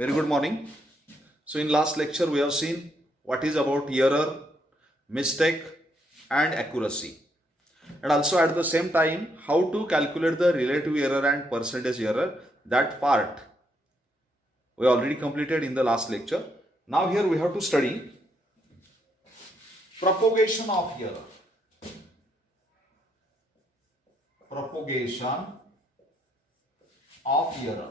Very good morning. So in last lecture we have seen what is about error, mistake and accuracy, and also at the same time how to calculate the relative error and percentage error. That part we already completed in the last lecture. Now here we have to study propagation of error. Propagation of error.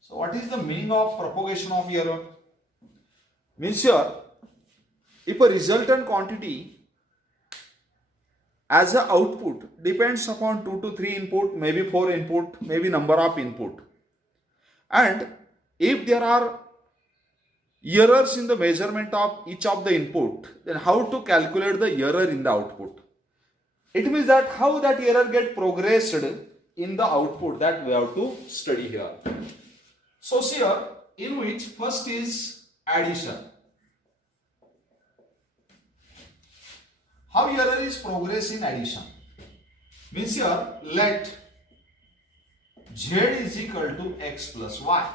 So what is the meaning of propagation of error? Means here, if a resultant quantity as a output depends upon 2 to 3 input, maybe 4 input, maybe number of input, and if there are errors in the measurement of each of the input, then how to calculate the error in the output? It means that how that error get progressed in the output, that we have to study here. So here, in which first is addition. How error is progress in addition? Means here, let z is equal to x plus y.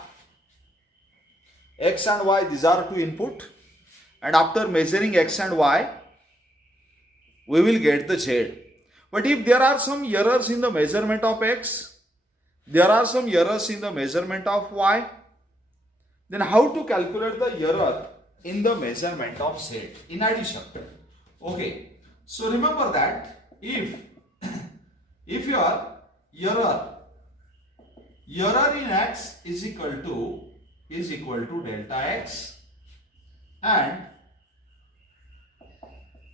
X and y, these are two input, and after measuring x and y, we will get the z. But if there are some errors in the measurement of x, there are some errors in the measurement of y, then how to calculate the error in the measurement of z in addition? Okay, so remember that if your error in x is equal to delta x and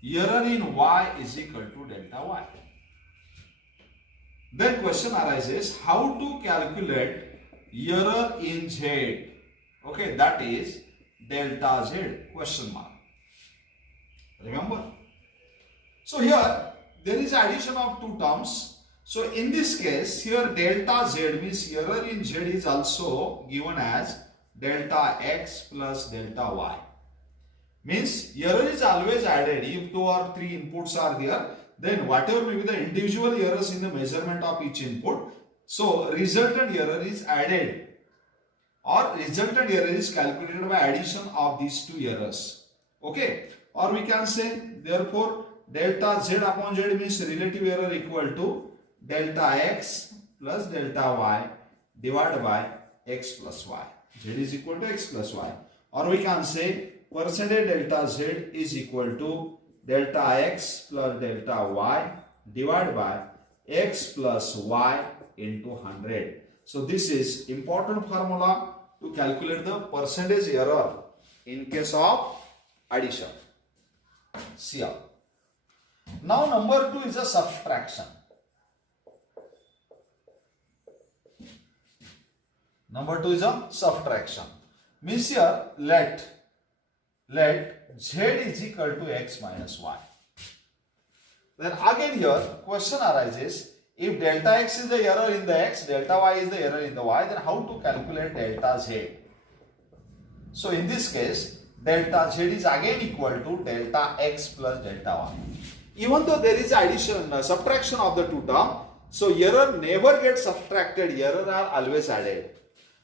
error in y is equal to delta y, then question arises how to calculate error in z. Okay, that is delta z question mark. Remember? So here there is addition of two terms. So in this case here delta z means error in z is also given as delta x plus delta y. Means error is always added if 2 or 3 inputs are there, then whatever may be the individual errors in the measurement of each input, so resultant error is added or resultant error is calculated by addition of these two errors. Okay, or we can say therefore delta z upon z means relative error equal to delta x plus delta y divided by x plus y. Z is equal to x plus y, or we can say percentage delta z is equal to delta x plus delta y divided by x plus y into 100. So this is important formula to calculate the percentage error in case of addition. See here. Now number 2 is a subtraction. Number 2 is a subtraction. Means here let z is equal to x minus y. Then again here question arises, if delta x is the error in the x, delta y is the error in the y, then how to calculate delta z? So in this case delta z is again equal to delta x plus delta y. Even though there is addition, subtraction of the two terms, so error never gets subtracted, error are always added.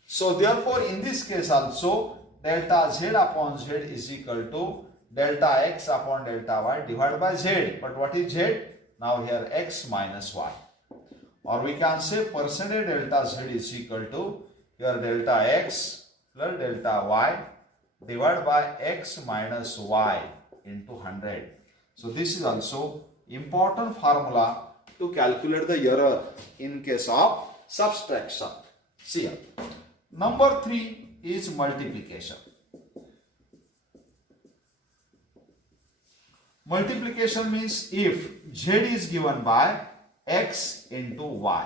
So therefore in this case also delta z upon z is equal to delta x upon delta y divided by z. But what is z? Now here x minus y. Or we can say percentage delta z is equal to here delta x plus delta y divided by x minus y into 100. So this is also important formula to calculate the error in case of subtraction. See here. Number 3 is multiplication. Multiplication means if z is given by x into y.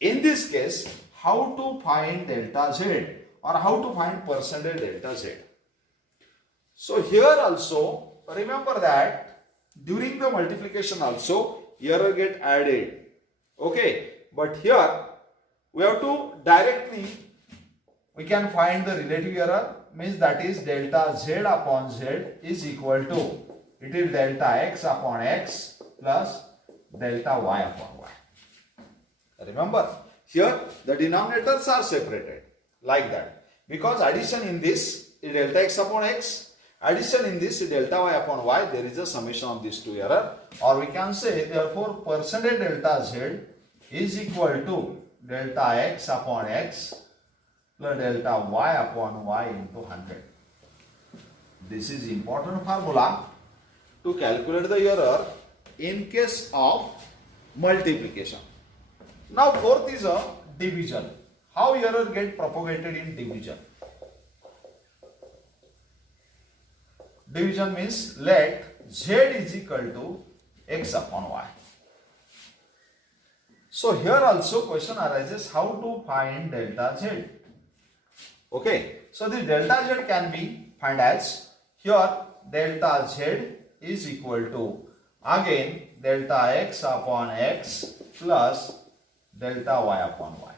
In this case, how to find delta z or how to find percentage delta z? So here also remember that during the multiplication also error get added. Okay, but here we have to directly we can find the relative error, means that is delta z upon z is equal to, it is delta x upon x plus delta y upon y. Remember, Here the denominators are separated like that, because addition in this is delta x upon x, addition in this is delta y upon y. There is a summation of these two error, or we can say therefore percentage delta z is equal to delta x upon x plus delta y upon y into 100. This is important formula to calculate the error in case of multiplication. Now fourth is a division. How error get propagated in division? Division means let z is equal to x upon y. So here also question arises how to find delta z. Okay, so the delta z can be found as here delta z is equal to again delta x upon x plus delta y upon y.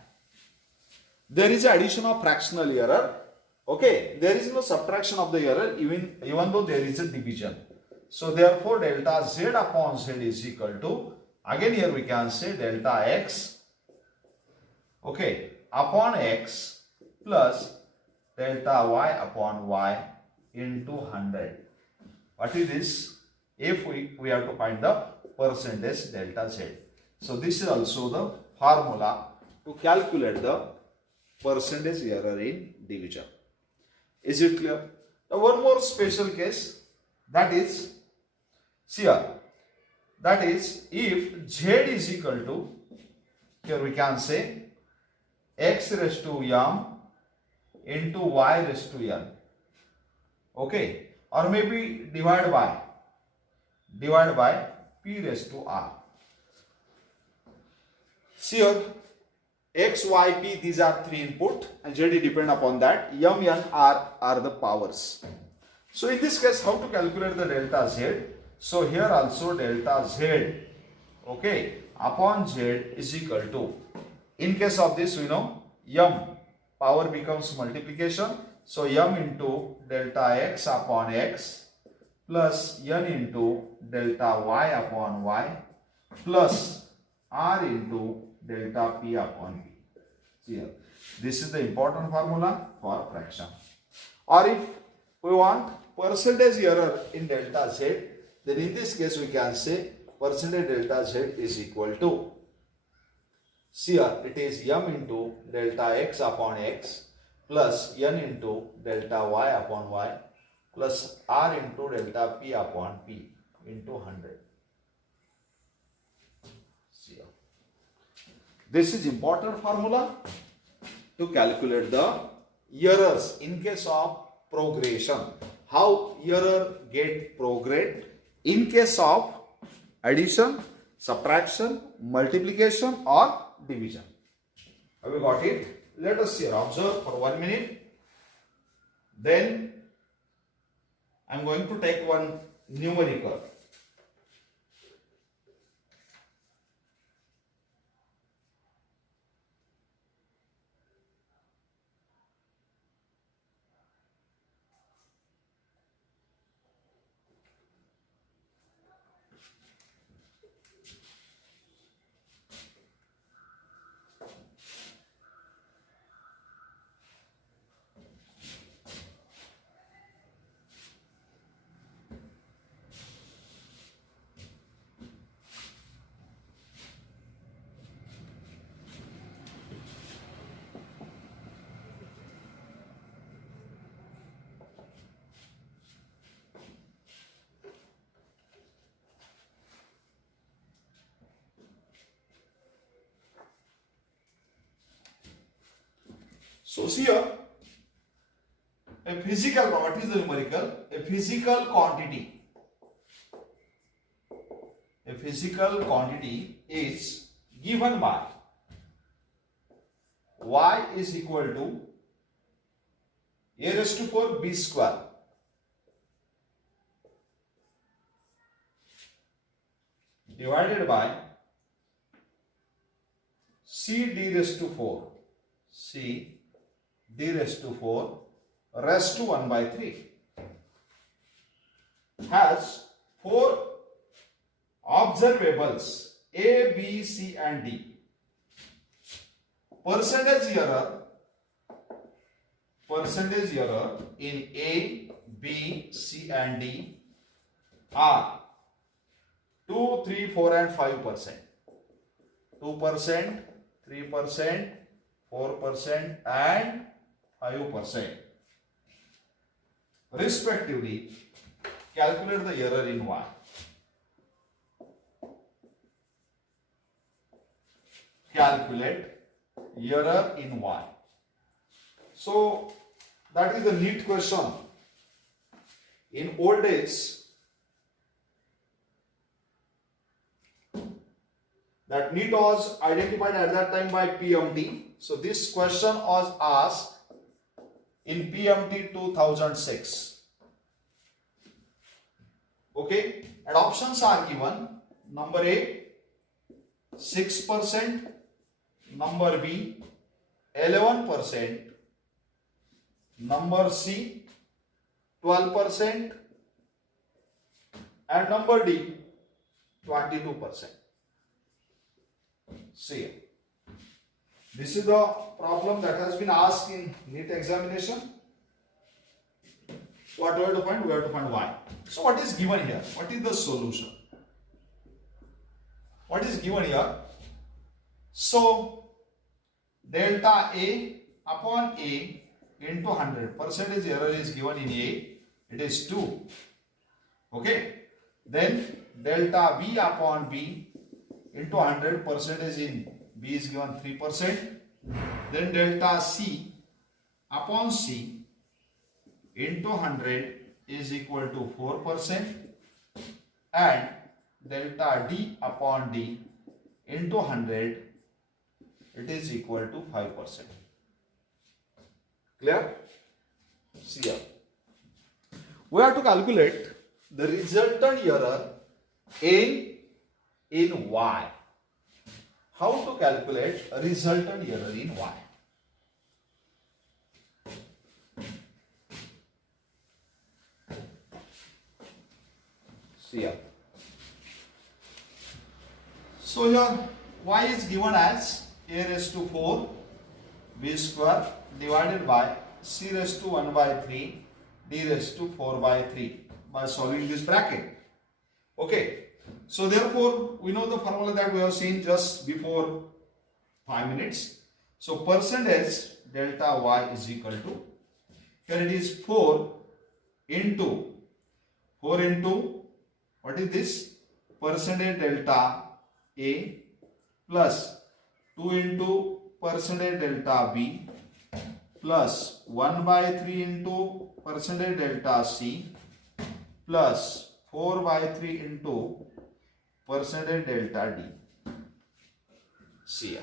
There is addition of fractional error. Okay, there is no subtraction of the error even though there is a division. So therefore delta z upon z is equal to, again here we can say delta x, okay, upon x plus delta y upon y into 100. What is this? If we have to find the percentage delta z. So this is also the formula to calculate the percentage error in division. Is it clear? Now one more special case, that is here, that is if z is equal to, here we can say x raised to m into y raised to n. Okay, or maybe divide by p raised to r. See here x, y, p, these are three input and z depend upon that. M, n, r are the powers. So in this case, how to calculate the delta z? So here also delta z, okay, upon z is equal to, in case of this we know m, power becomes multiplication. So m into delta x upon x plus n into delta y upon y plus r into delta p upon p. See here, this is the important formula for fraction. Or if we want percentage error in delta z, then in this case we can say percentage delta z is equal to, see here, it is m into delta x upon x plus n into delta y upon y plus r into delta p upon p into 100. See here. This is important formula to calculate the errors in case of progression. How error get progressed in case of addition, subtraction, multiplication or division. Have you got it? Let us here observe for 1 minute. Then I am going to take one numerical. So see here, a physical, what is the numerical? A physical quantity. A physical quantity is given by y is equal to a raised to 4 b square divided by c d raised to 4 c d raised to 4 raised to 1 by 3 has 4 observables A, B, C and D. percentage error in A, B, C and D are 2, 3, 4 and 5%. 2%, 3%, 4% and 5%. Respectively, calculate the error in Y. Calculate error in Y. So, that is the neat question. In old days, that NEET was identified at that time by PMT. So this question was asked in PMT 2006. Okay, and options are given. Number A, 6%. Number B, 11%. Number C, 12%. And number D, 22%. See, this is the problem that has been asked in NEET examination. What we have to find? We have to find Y. So what is given here? What is the solution? What is given here? So delta A upon A into 100. Percentage error is given in A. It is 2. Okay. Then delta B upon B into 100, percentage in B is given 3%. Then delta C upon C into 100 is equal to 4%. And delta D upon D into 100, it is equal to 5%. Clear? See here. We have to calculate the resultant error in Y. How to calculate a resultant error in Y? See here. So here Y is given as A raised to 4 B square divided by C raised to 1 by 3 D raised to 4 by 3 by solving this bracket. Okay. So therefore, we know the formula that we have seen just before 5 minutes. So percentage delta Y is equal to, here it is 4 into what is this? Percentage delta A plus 2 into percentage delta B plus 1 by 3 into percentage delta C plus 4 by 3 into percentage delta D. See here.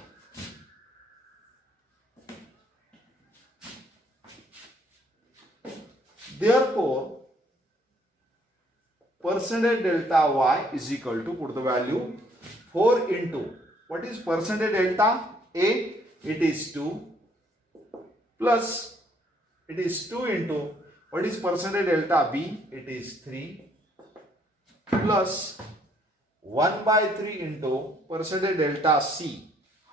Therefore, percentage delta Y is equal to, put the value 4 into, what is percentage delta A? It is 2 plus, it is 2 into, what is percentage delta B? It is 3 plus 1 by 3 into percentage delta C.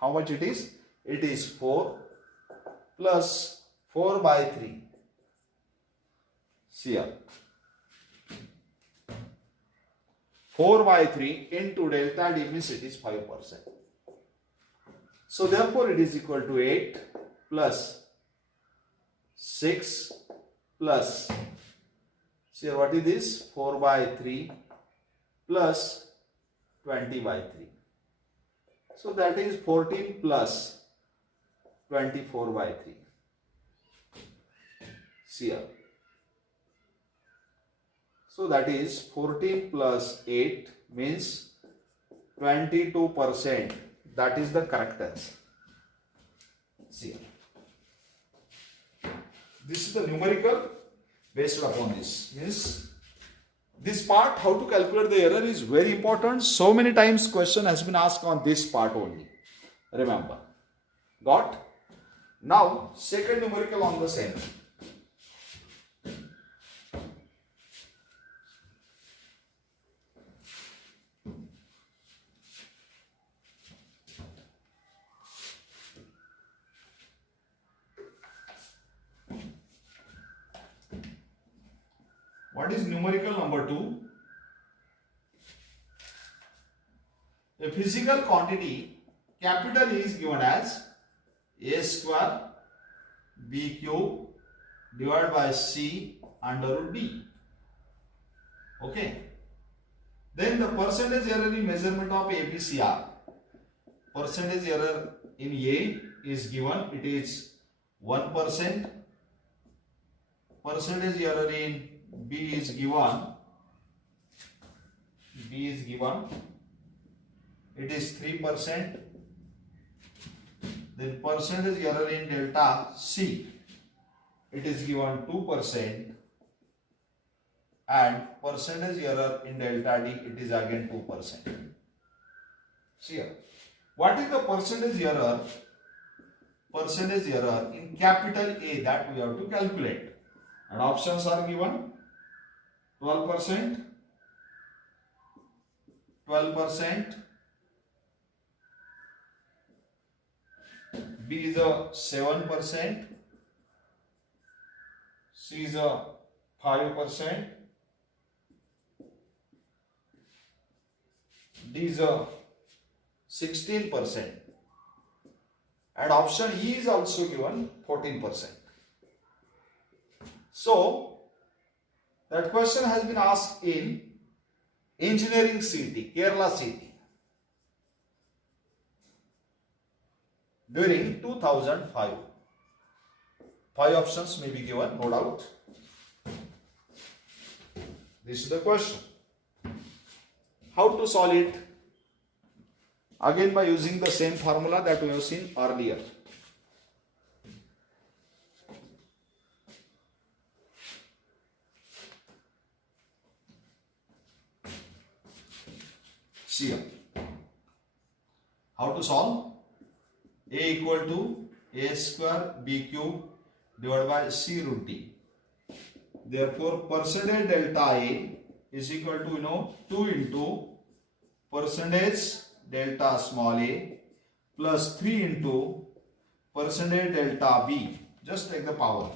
How much it is? It is 4 plus 4 by 3. See here. 4 by 3 into delta D means it is 5%. So therefore it is equal to 8 plus 6 plus, see what is this? 4 by 3 plus 20 by 3. So that is 14 plus 24 by 3. See here. So that is 14 plus 8 means 22%. That is the correct answer. See here. This is the numerical based upon this. Means this part, how to calculate the error, is very important. So many times question has been asked on this part only. Remember. Got? Now second numerical on the same. What is numerical number 2? A physical quantity capital E is given as A square B cube divided by C under root D. Okay. Then the percentage error in measurement of APCR. Percentage error in A is given, it is 1%. Percentage error in B is given, it is 3%. Then percentage error in delta C, it is given 2%. And percentage error in delta D, it is again 2%. See here. What is the percentage error? Percentage error in capital A that we have to calculate. And options are given 12%, 12%, B is a 7%, C is a 5%, D is a 16%, and option E is also given 14%. So that question has been asked in Engineering CT, Kerala CT, during 2005. 5 options may be given, no doubt. This is the question. How to solve it? Again by using the same formula that we have seen earlier. See here. How to solve? A equal to A square B cube divided by C root D. Therefore, percentage delta A is equal to 2 into percentage delta small a plus 3 into percentage delta B. Just take the power.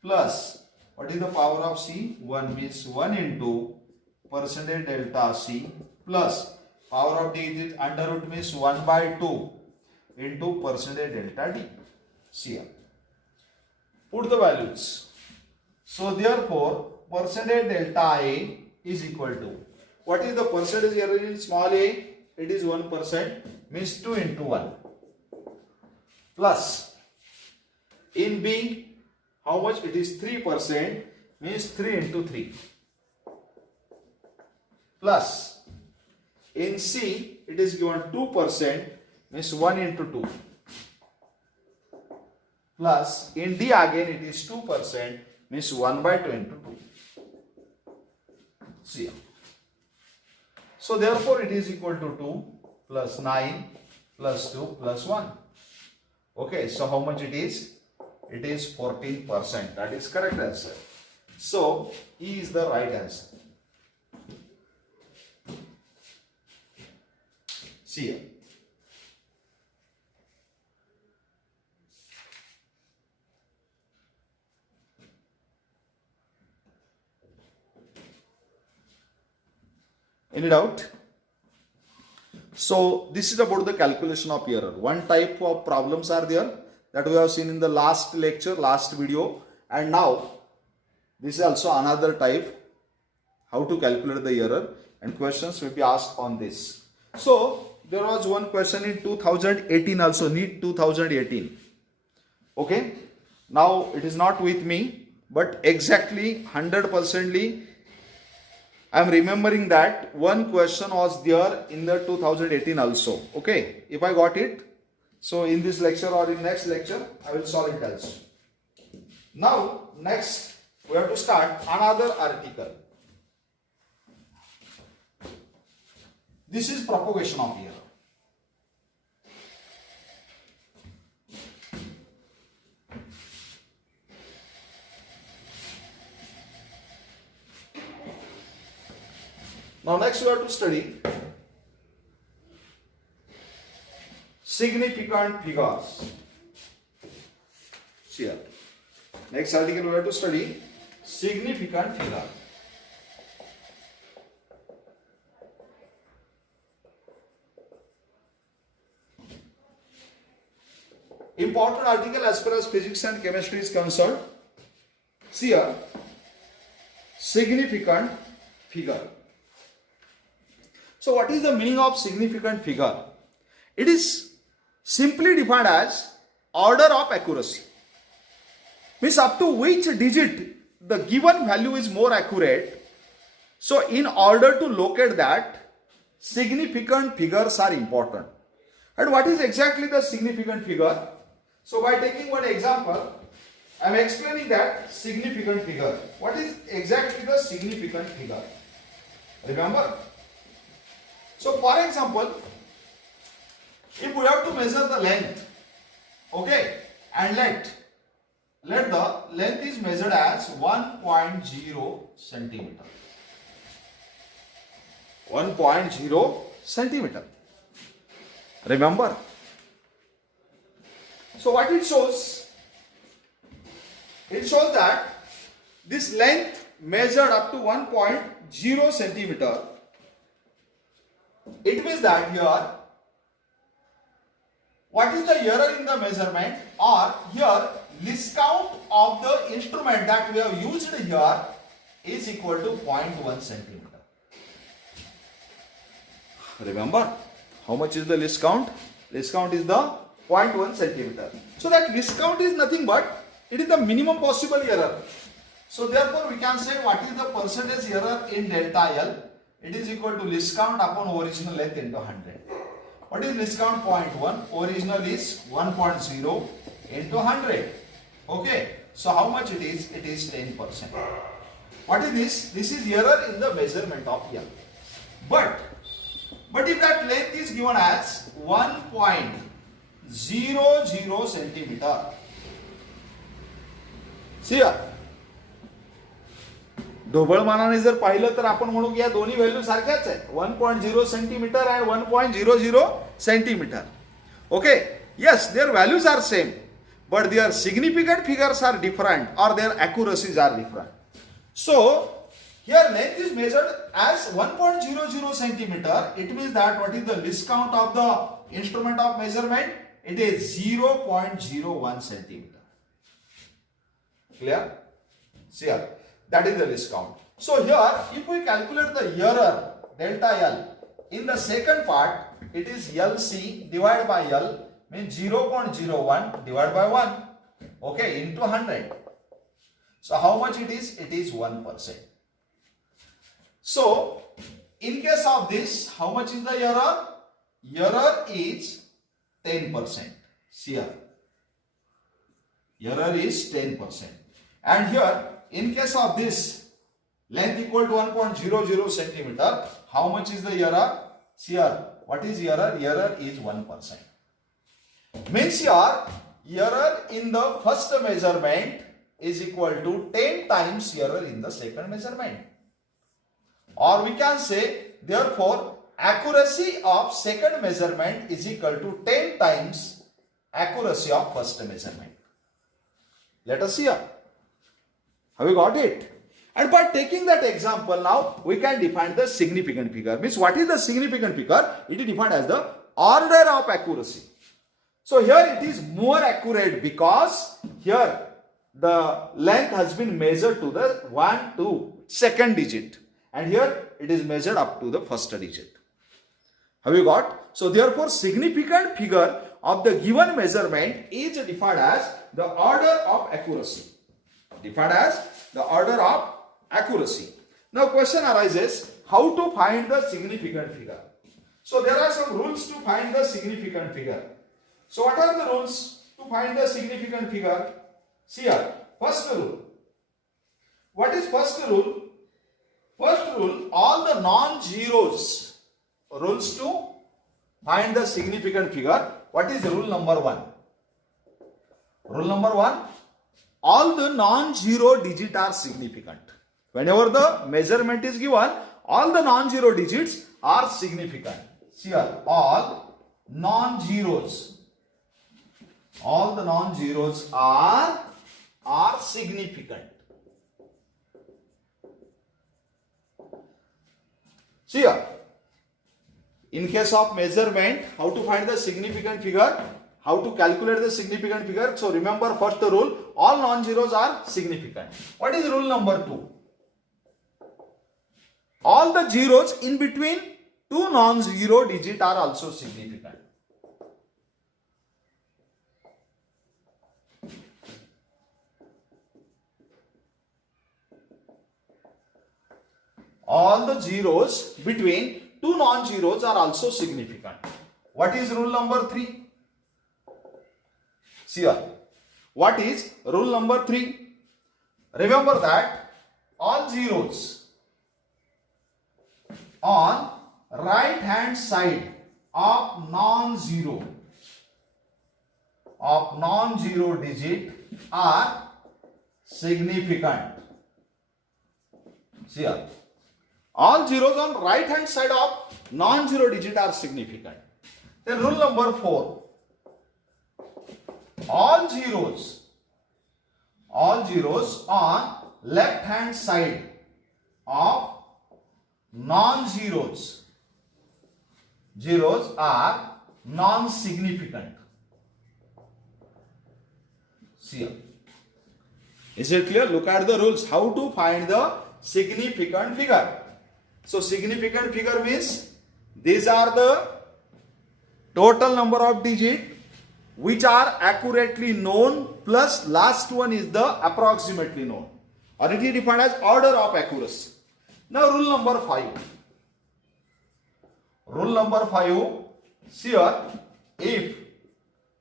Plus, what is the power of C? 1 means 1 into percentage delta C plus power of D is under root means 1 by 2 into percentage delta D. See here. Put the values. So therefore, percentage delta A is equal to, what is the percentage error in small a? It is 1%, means 2 into 1. Plus, in B, how much? It is 3%, means 3 into 3. Plus, in C, it is given 2%, means 1 into 2. Plus, in D again, it is 2%, means 1 by 2 into 2. See. So therefore it is equal to 2 plus 9 plus 2 plus 1. Okay, so how much it is? It is 14%. That is correct answer. So E is the right answer. See here. Any doubt? So this is about the calculation of error. One type of problems are there that we have seen in the last lecture, last video, and now this is also another type, how to calculate the error, and questions will be asked on this. So there was one question in 2018 also, NEET 2018. Okay, now it is not with me, but exactly 100%ly I am remembering that one question was there in the 2018 also. Okay, if I got it, so in this lecture or in next lecture, I will solve it also. Now, next, we have to start another article. This is propagation of error. Now next we have to study significant figures. See here. Next article we have to study significant figure. important article as far as physics and chemistry is concerned. See here, significant figure. So what is the meaning of significant figure? It is simply defined as order of accuracy. Means up to which digit the given value is more accurate. So in order to locate that, significant figures are important. And what is exactly the significant figure? So by taking one example, I am explaining that significant figure. What is exactly the significant figure? Remember? So for example, if we have to measure the length, okay, and let the length is measured as 1.0 centimeter. 1.0 centimeter. Remember? So what it shows? It shows that this length measured up to 1.0 centimeter. It means that here, what is the error in the measurement, or here least count of the instrument that we have used here is equal to 0.1 centimeter. Remember, how much is the least count? Least count is the 0.1 centimeter. So that least count is nothing but it is the minimum possible error. So therefore we can say what is the percentage error in delta L? It is equal to least count upon original length into 100. What is least count? 0.1. Original is 1.0 into 100. Okay. So how much it is? It is 10%. What is this? This is error in the measurement of L. But if that length is given as 1.00 centimeter. See here. ढोबळमानाने जर पाहिलं तर आपण म्हणू की या दोन्ही value सारख्याच आहेत 1.0 centimetre and 1.00 centimeter. Okay, yes, their values are same, but their significant figures are different or their accuracies are different. So here length is measured as 1.00 centimeter. It means that what is the least count of the instrument of measurement? It is 0.01 centimeter. Clear? See here. That is the least count. So here, if we calculate the error delta L in the second part, it is LC divided by L means 0.01 divided by 1. Okay, into 100. So how much it is? It is 1%. So in case of this, how much is the error? Error is 10%. See here. Error is 10%. And here, in case of this, length equal to 1.00 centimeter, how much is the error? See here, what is error? Error is 1%. Means here, error in the first measurement is equal to 10 times error in the second measurement. Or we can say, therefore, accuracy of second measurement is equal to 10 times accuracy of first measurement. Let us see here. Have you got it? And by taking that example now, we can define the significant figure. Means what is the significant figure? It is defined as the order of accuracy. So here it is more accurate because here the length has been measured to the 1 to second digit. And here it is measured up to the first digit. Have you got? So therefore significant figure of the given measurement is defined as the order of accuracy. Defined as the order of accuracy. Now question arises, how to find the significant figure? So there are some rules to find the significant figure. So what are the rules to find the significant figure? See here, first rule. What is first rule? First rule, all the non-zeros. Rules to find the significant figure. What is rule number 1? Rule number 1. All the non-zero digits are significant. Whenever the measurement is given, all the non-zero digits are significant. See here, all non-zeros. All the non-zeros are significant. See here, in case of measurement, how to find the significant figure? how to calculate the significant figure. So remember first the rule, all non-zeros are significant. What is rule number 2? All the zeros in between two non-zero digits are also significant. All the zeros between two non-zeros are also significant. What is rule number 3? See here. What is rule number 3? Remember that all zeros on right hand side of non-zero digit are significant. See here. All zeros on right hand side of non-zero digit are significant. Then rule number 4. All zeros on left hand side of non-zeros are non-significant. See here. Is it clear? Look at the rules. How to find the significant figure. So significant figure means these are the total number of digits which are accurately known plus last one is the approximately known, or it is defined as order of accuracy. Now rule number 5. Rule number 5, see here, if,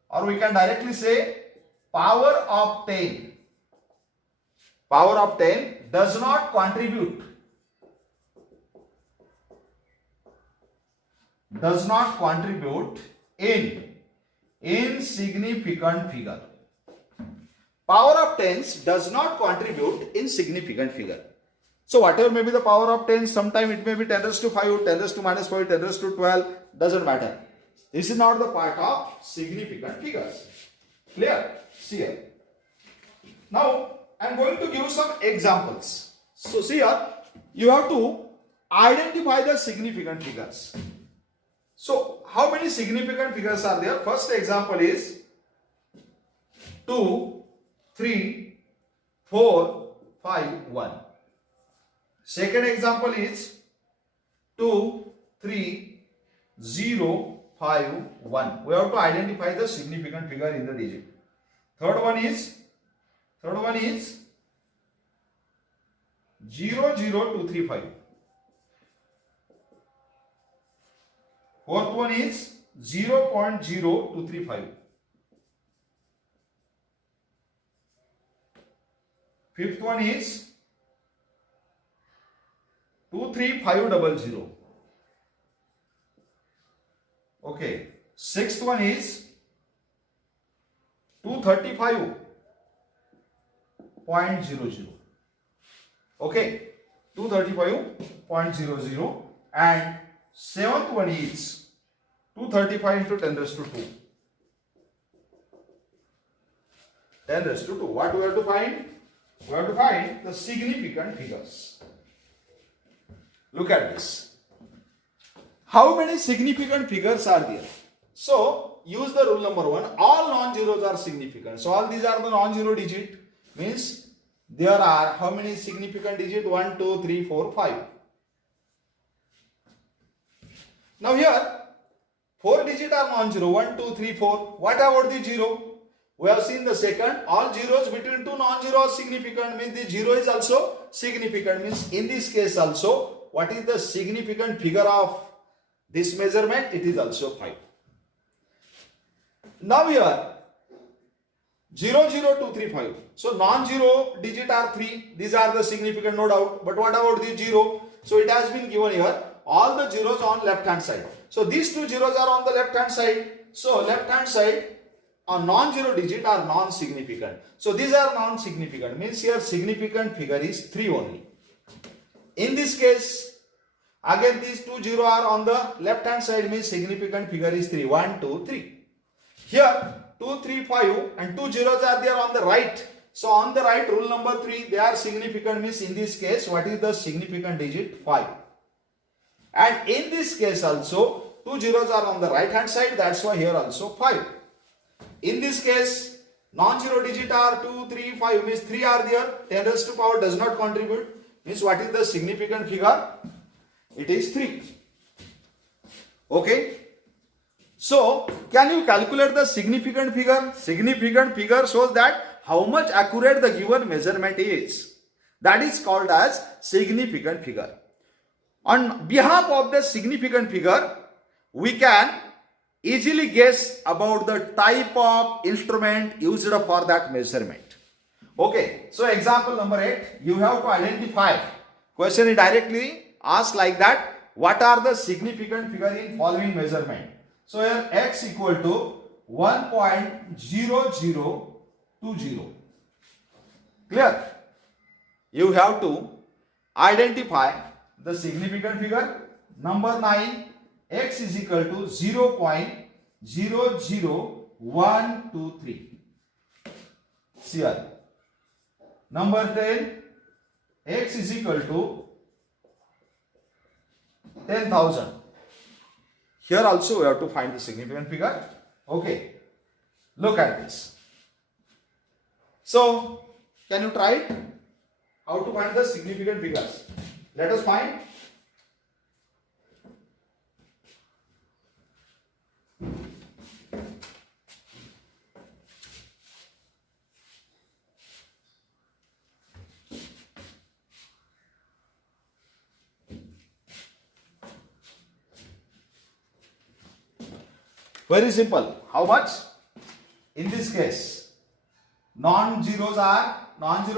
or we can directly say power of 10 does not contribute in significant figure. Power of tens does not contribute in significant figure. So whatever may be the power of 10, sometime it may be 10 raised to 5, 10 raised to minus 5, 10 raised to 12, doesn't matter. This is not the part of significant figures. Clear? See here. Now I am going to give some examples. So see here, you have to identify the significant figures. So how many significant figures are there? First example is 2, 3, 4, 5, 1. Second example is 2, 3, 0, 5, 1. We have to identify the significant figure in the digit. Third one is 0, 0, 2, 3, 5. Fourth one is 0.0235. Fifth one is 23500. Okay. Sixth one is 235.00. Okay. 235.00. And seventh one is 235 into 10 raised to 2. 10 raised to 2. What we have to find? We have to find the significant figures. Look at this. How many significant figures are there? So, use the rule number 1. All non-zeros are significant. So, all these are the non-zero digit. Means, there are how many significant digits? 1, 2, 3, 4, 5. Now here, 4 digits are non-zero. 1, 2, 3, 4. What about the 0? We have seen the second. All zeros between two non-zero are significant. Means the 0 is also significant. Means in this case also, what is the significant figure of this measurement? It is also 5. Now here, 0, 0, 2, 3, 5. So non-zero digit are 3. These are the significant, no doubt. But what about the 0? So it has been given here. All the zeros on left hand side. So these two zeros are on the left hand side. So left hand side on non-zero digit are non-significant. So these are non-significant. Means here significant figure is 3 only. In this case, again these two zeros are on the left hand side, means significant figure is 3. 1, 2, 3. Here 2, 3, 5 and two zeros are there on the right. So on the right, rule number 3, they are significant. Means in this case, what is the significant digit? 5. And in this case also, two zeros are on the right hand side. That's why here also 5. In this case, non-zero digit are 2, 3, 5, means 3 are there. 10 raised to power does not contribute. Means what is the significant figure? It is 3. Okay. So, can you calculate the significant figure? Significant figure shows that how much accurate the given measurement is. That is called as significant figure. On behalf of the significant figure, we can easily guess about the type of instrument used for that measurement. Okay, so example number 8, you have to identify. Question is directly asked like that. What are the significant figure in following measurement? So here x equal to 1.0020. Clear? You have to identify the significant figure. Number 9, x is equal to 0.00123. Here. Number 10, x is equal to 10,000. Here also we have to find the significant figure. Okay. Look at this. So, can you try it? How to find the significant figures? Let us find. Very simple. How much? In this case, non-zero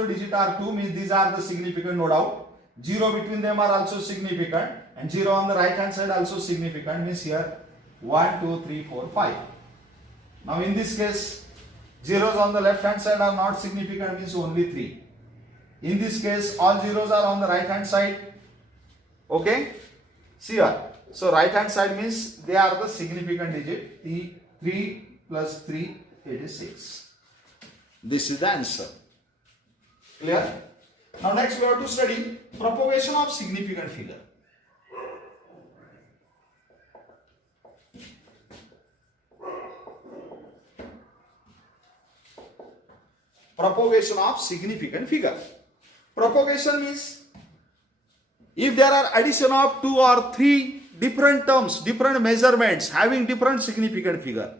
digit are 2, means these are the significant, no doubt. 0 between them are also significant, and 0 on the right hand side also significant, means here 1, 2, 3, 4, 5. Now in this case, zeros on the left hand side are not significant, means only 3. In this case, all zeros are on the right hand side. Okay? See here. So right hand side means they are the significant digit. 3 plus 3, it is 6. This is the answer. Clear? Now next we have to study propagation of significant figure. Propagation of significant figure. Propagation means if there are addition of 2 or 3 different terms, different measurements having different significant figure,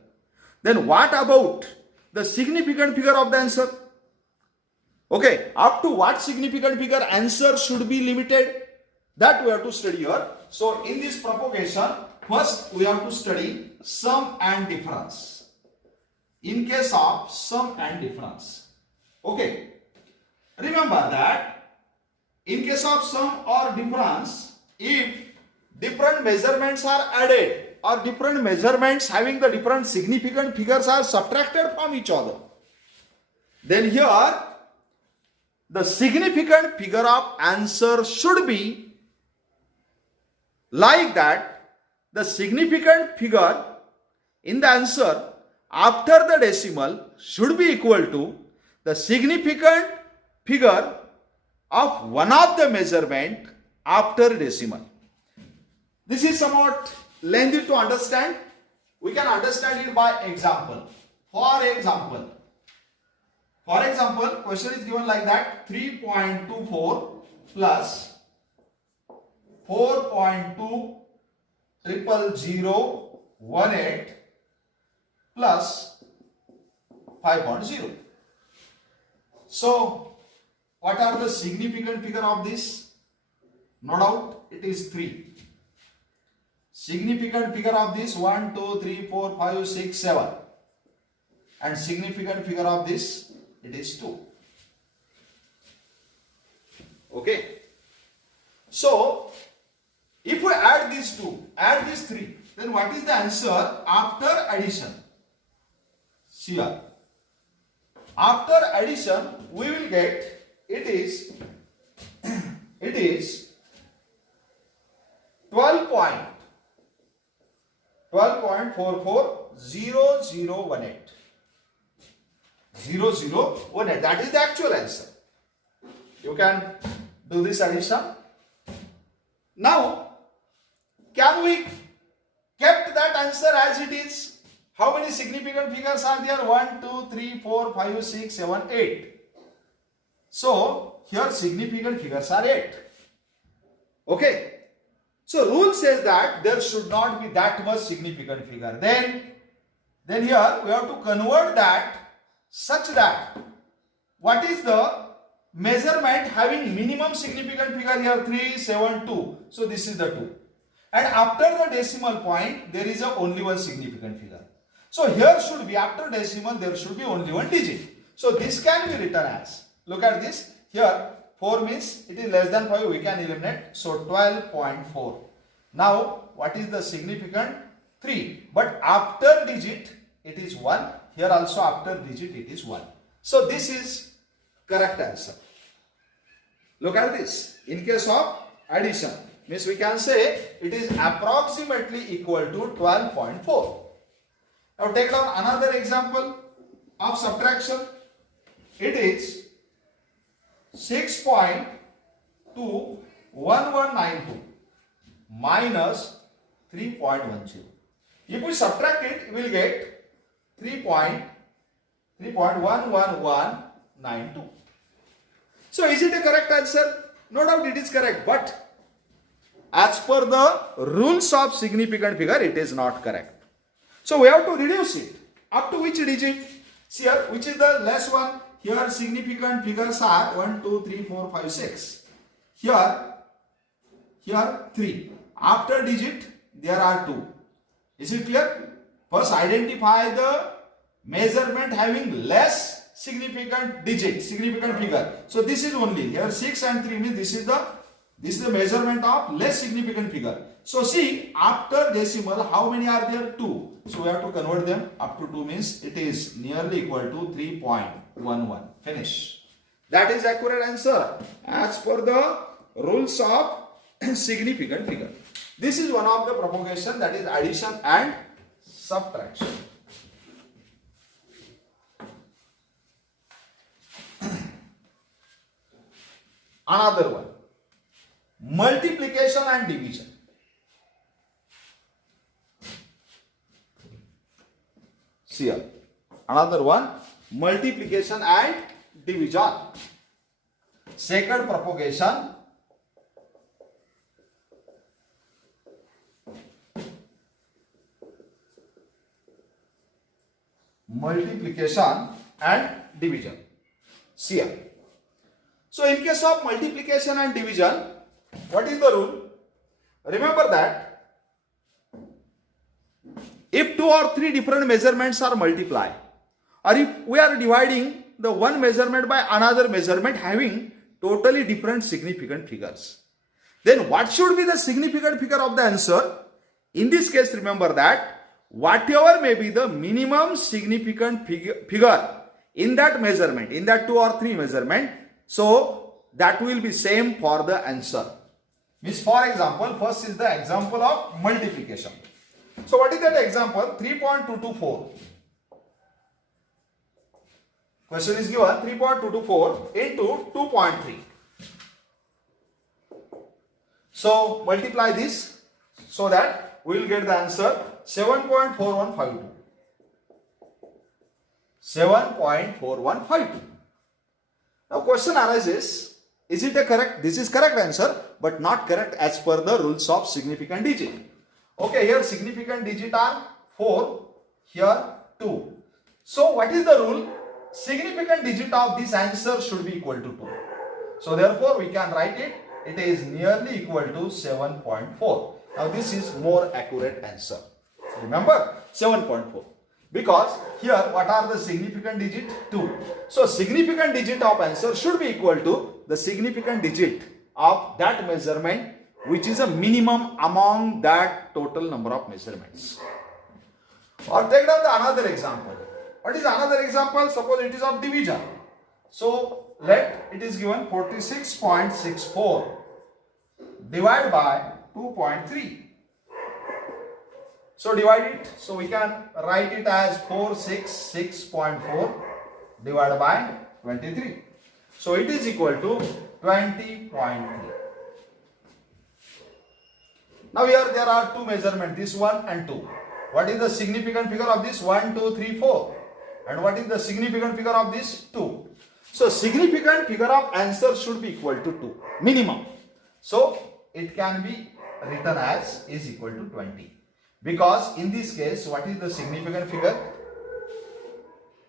then what about the significant figure of the answer? Okay, up to what significant figure answer should be limited? That we have to study here. So in this propagation, first we have to study sum and difference. In case of sum and difference. Okay, remember that in case of sum or difference, if different measurements are added or different measurements having the different significant figures are subtracted from each other, then here the significant figure of answer should be like that. The significant figure in the answer after the decimal should be equal to the significant figure of one of the measurement after decimal. This is somewhat lengthy to understand. We can understand it by example. For example, question is given like that: 3.24 plus 4.20018 plus 5.0. So, what are the significant figure of this? No doubt it is 3. Significant figure of this 1, 2, 3, 4, 5, 6, 7. And significant figure of this, it is 2. Okay. So, if we add these 2, add these 3, then what is the answer after addition? See here. After addition, we will get it is 12.440018. 0018. That is the actual answer. You can do this addition. Now, can we kept that answer as it is? How many significant figures are there? 1, 2, 3, 4, 5, 6, 7, 8. So here significant figures are 8. Okay. So rule says that there should not be that much significant figure. Then here we have to convert that such that what is the measurement having minimum significant figure here? 3, 7, 2. So this is the 2. And after the decimal point there is only one significant figure. So here should be, after decimal there should be only one digit. So this can be written as, look at this, here 4 means it is less than 5, we can eliminate. So 12.4. Now what is the significant? 3. But after digit it is 1. Here also after digit it is 1. So this is correct answer. Look at this. In case of addition, means we can say it is approximately equal to 12.4. Now take down another example of subtraction. It is 6.21192 minus 3.10. If we subtract it, we will get 3.11192. So is it a correct answer? No doubt it is correct, but as per the rules of significant figure, it is not correct. So we have to reduce it. Up to which digit? See here, which is the less one? Here significant figures are 1, 2, 3, 4, 5, 6. Here 3. After digit, there are 2. Is it clear? First identify the measurement having less significant digit, significant figure. So this is only, here 6 and 3 means this is the measurement of less significant figure. So see, after decimal, how many are there? 2. So we have to convert them. Up to 2 means it is nearly equal to 3.11. Finish. That is accurate answer as per the rules of significant figure. This is one of the propagation, that is addition and subtraction. Another one, multiplication and division. See here, another one, multiplication and division. Second propagation, multiplication and division. See here. So in case of multiplication and division, what is the rule? Remember that if 2 or 3 different measurements are multiplied, or if we are dividing the one measurement by another measurement having totally different significant figures, then what should be the significant figure of the answer? In this case, remember that whatever may be the minimum significant figure in that measurement, in that 2 or 3 measurement, so that will be same for the answer. Means for example, first is the example of multiplication. So what is that example? 3.224. Question is given 3.224 into 2.3. So multiply this so that we will get the answer 7.4152. 7.4152. Now question arises, is it a correct? This is correct answer, but not correct as per the rules of significant digit. Okay, here significant digit are 4, here 2. So what is the rule? Significant digit of this answer should be equal to 2. So therefore we can write it, it is nearly equal to 7.4. Now this is more accurate answer. Remember 7.4. Because here what are the significant digit? 2. So significant digit of answer should be equal to the significant digit of that measurement which is a minimum among that total number of measurements. Or take down the another example. What is another example? Suppose it is of division. So let it is given 46.64 divided by 2.3. So divide it. So we can write it as 466.4 divided by 23. So it is equal to 20.3. Now here there are two measurements, this one and 2. What is the significant figure of this? 1, 2, 3, 4. And what is the significant figure of this? 2. So significant figure of answer should be equal to 2 minimum. So it can be written as is equal to 20. Because in this case, what is the significant figure?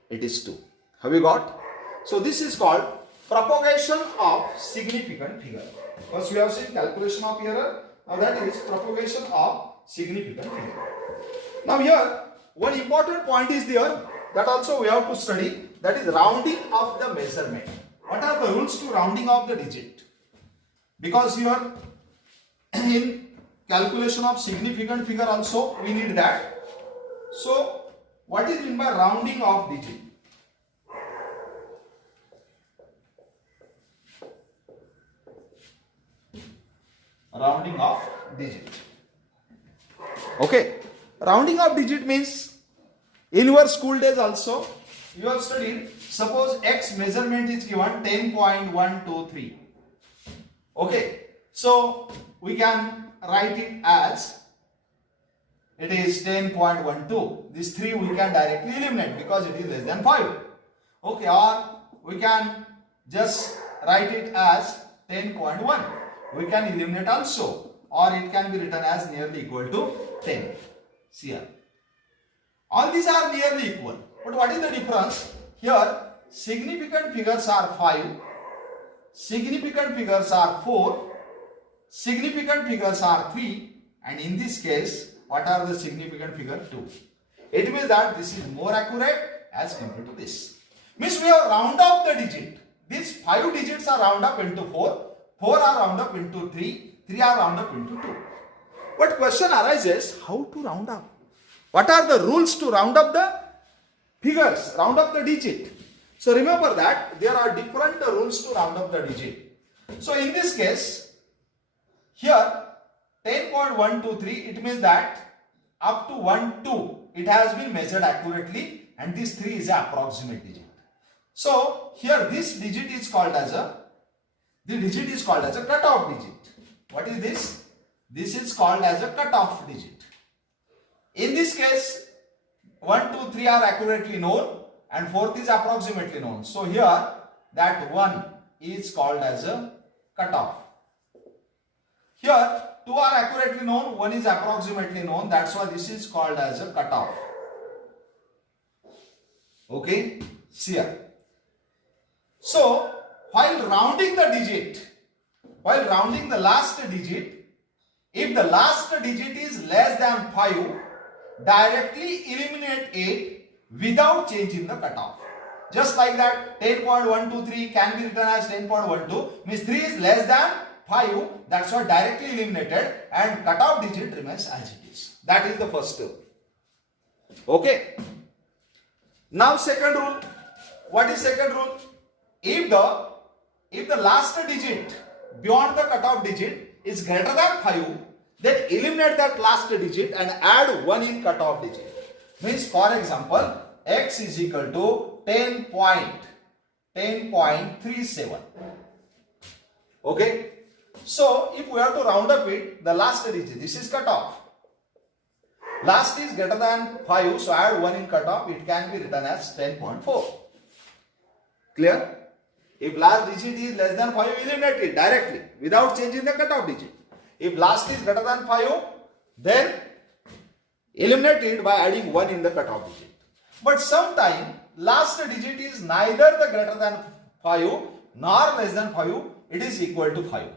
It is 2. Have you got? So this is called propagation of significant figure. First we have seen calculation of error. Now that is propagation of significant figure. Now here one important point is there that also we have to study, that is rounding of the measurement. What are the rules to rounding of the digit? Because here in calculation of significant figure also we need that. So what is meant by rounding of digit? Rounding of digit. Okay. Rounding of digit means in your school days also you have studied, suppose x measurement is given 10.123. Okay. So we can write it as it is 10.12. This 3 we can directly eliminate because it is less than 5. Okay. Or we can just write it as 10.1. We can eliminate also, or it can be written as nearly equal to 10. See here. All these are nearly equal. But what is the difference? Here, significant figures are 5, significant figures are 4, significant figures are 3, and in this case, what are the significant figure? 2. It means that this is more accurate as compared to this. Means we have round up the digit. These 5 digits are round up into 4. 4 are round up into 3, 3 are round up into 2. But question arises, how to round up? What are the rules to round up the figures, round up the digit? So remember that there are different rules to round up the digit. So in this case, here 10.123, it means that up to 1, 2, it has been measured accurately, and this 3 is an approximate digit. So here this digit is called as a cutoff digit. What is this? This is called as a cutoff digit. In this case, 1, 2, 3 are accurately known and 4th is approximately known. So here that 1 is called as a cutoff. Here 2 are accurately known, 1 is approximately known. That's why this is called as a cutoff. Okay, see here. So while rounding the digit, while rounding the last digit, if the last digit is less than 5, directly eliminate it without changing the cutoff. Just like that, 10.123 can be written as 10.12, means 3 is less than 5, that's why directly eliminated, and cutoff digit remains as it is. That is the first rule. Okay. Now second rule. What is second rule? If the last digit beyond the cutoff digit is greater than 5, then eliminate that last digit and add 1 in cutoff digit. Means for example, x is equal to 10.37. Okay. So if we have to round up it, the last digit, this is cutoff. Last is greater than 5, so add 1 in cutoff, it can be written as 10.4. Clear? If last digit is less than 5, eliminate it directly without changing the cutoff digit. If last is greater than 5, then eliminate it by adding 1 in the cutoff digit. But sometimes last digit is neither the greater than 5 nor less than 5, it is equal to 5.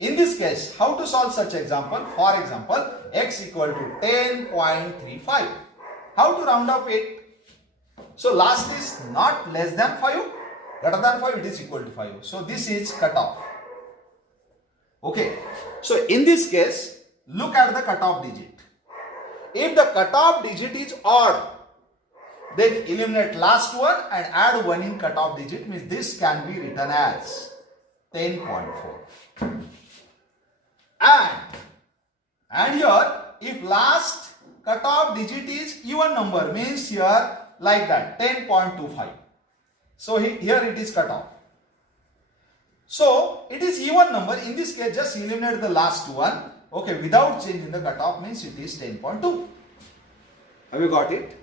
In this case, how to solve such example? For example, x equal to 10.35. How to round up it? So last is not less than 5, greater than 5, it is equal to 5. So this is cutoff. Okay. So in this case, look at the cutoff digit. If the cutoff digit is odd, then eliminate last one and add 1 in cutoff digit, means this can be written as 10.4. And here, if last cutoff digit is even number, means here like that, 10.25. So here it is cutoff. So it is even number. In this case, just eliminate the last one. Okay, without changing the cutoff, means it is 10.2. Have you got it?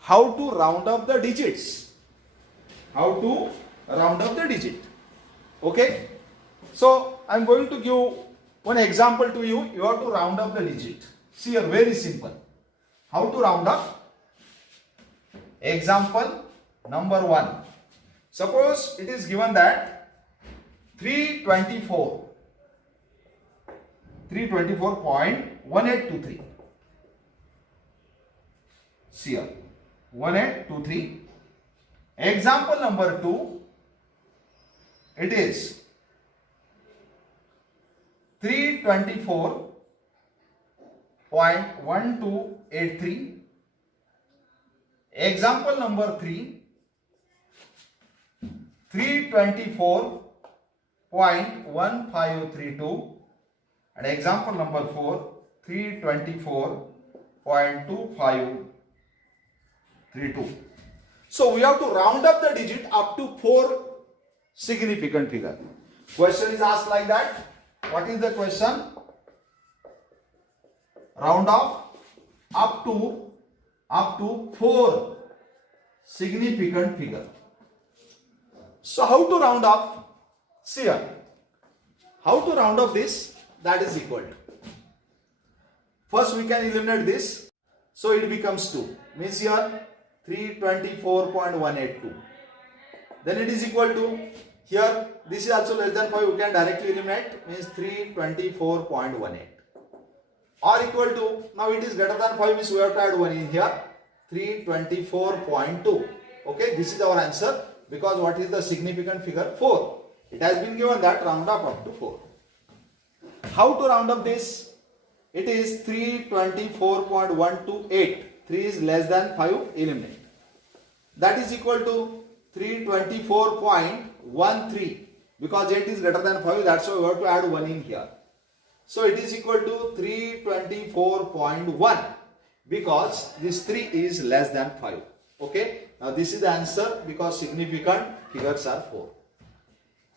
How to round up the digits. How to round up the digit. Okay. So I am going to give one example to you. You have to round up the digit. See here, very simple. How to round up? Example number 1. Suppose it is given that 324.1823. See here, 1823. Example number 2, it is 324.1283. Example number 3, 324.1532. And example number 4, 324.2532. So we have to round up the digit up to 4 significant figure. Question is asked like that. What is the question? Round off up to 4 significant figure. So how to round off? See here. How to round off this? That is equal to. First we can eliminate this. So it becomes 2. Means here 324.182. Then it is equal to, here this is also less than 5. We can directly eliminate. Means 324.18. Or equal to, now it is greater than 5 means we have to add 1 in here. 324.2. Okay, this is our answer. Because what is the significant figure? 4. It has been given that round up to 4. How to round up this? It is 324.128. 3 is less than 5, eliminate. That is equal to 324.13. Because 8 is greater than 5, that's why we have to add 1 in here. So it is equal to 324.1. Because this 3 is less than 5. Okay. Now this is the answer because significant figures are 4.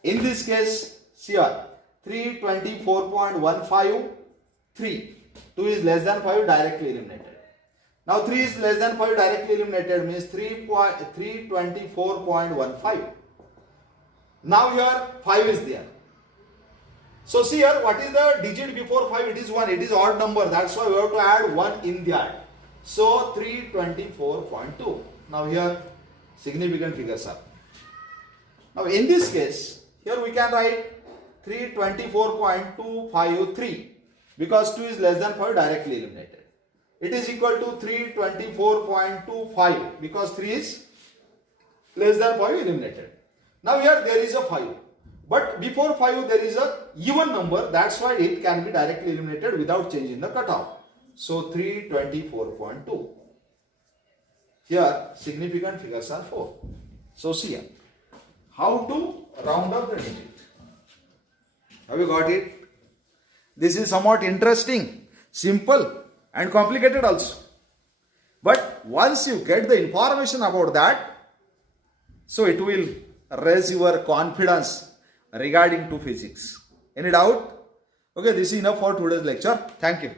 In this case, see here, 324.153. 2 is less than 5, directly eliminated. Now 3 is less than 5, directly eliminated, means 324.15. Now here 5 is there. So see here, what is the digit before 5? It is 1. It is odd number. That's why we have to add 1 in there. So 324.2. Now here significant figures are. Now in this case, here we can write 324.253 because 2 is less than 5, directly eliminated. It is equal to 324.25 because 3 is less than 5, eliminated. Now here there is a 5. But before 5 there is a even number. That's why it can be directly eliminated without changing the cutoff. So 324.2. Here significant figures are 4. So see here. How to round up the digit. Have you got it? This is somewhat interesting, simple and complicated also. But once you get the information about that, so it will raise your confidence regarding to physics. Any doubt? Okay, this is enough for today's lecture. Thank you.